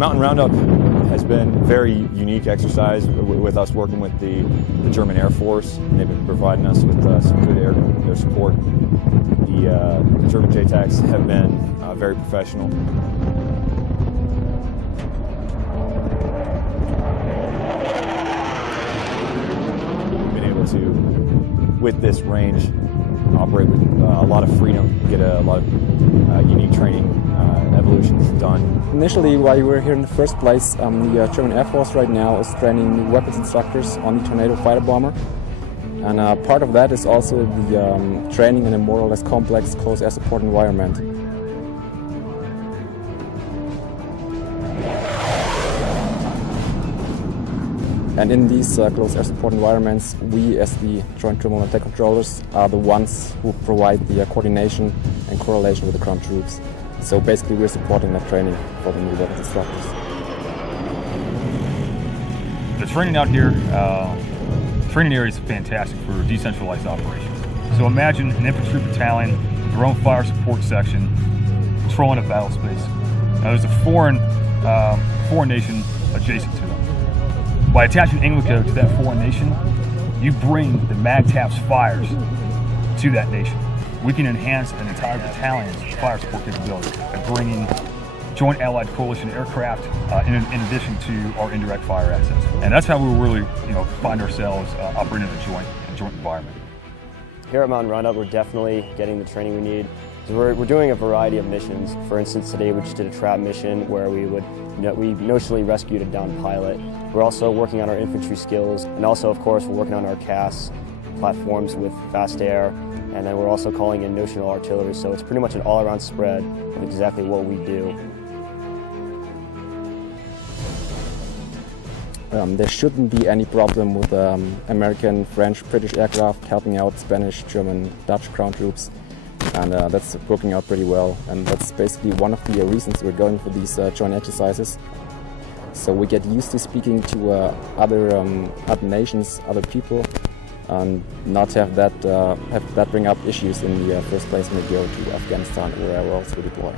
Mountain Roundup has been a very unique exercise with us working with the German Air Force. They've been providing us with some good air support. The German JTACs have been very professional. We've been able to, with this range, operate with a lot of freedom, get a lot of unique training evolutions done. Initially, why we were here in the first place, the German Air Force right now is training new weapons instructors on the Tornado fighter bomber. And part of that is also the training in a more or less complex close air support environment. And in these close air support environments, we as the Joint Terminal Attack Controllers are the ones who provide the coordination and correlation with the ground troops. So basically we're supporting that training for the new weapons instructors. The training out here, training area is fantastic for decentralized operations. So imagine an infantry battalion with their own fire support section patrolling a battle space. Now there's a foreign nation adjacent to them. By attaching Anglico to that foreign nation, you bring the MAGTAP's fires to that nation. We can enhance an entire battalion's fire support capability by bringing Joint Allied Coalition aircraft in addition to our indirect fire assets. And that's how we really find ourselves operating in a joint environment. Here at Mountain Roundup, we're definitely getting the training we need. We're doing a variety of missions. For instance, today we just did a trap mission where we notionally rescued a downed pilot. We're also working on our infantry skills, and also, of course, we're working on our CAS platforms with fast air, and then we're also calling in notional artillery, so it's pretty much an all-around spread of exactly what we do. There shouldn't be any problem with American, French, British aircraft helping out Spanish, German, Dutch ground troops, and that's working out pretty well. And that's basically one of the reasons we're going for these joint exercises. So we get used to speaking to other nations, other people, and not have that bring up issues in the first place when we go to Afghanistan or wherever else we deploy.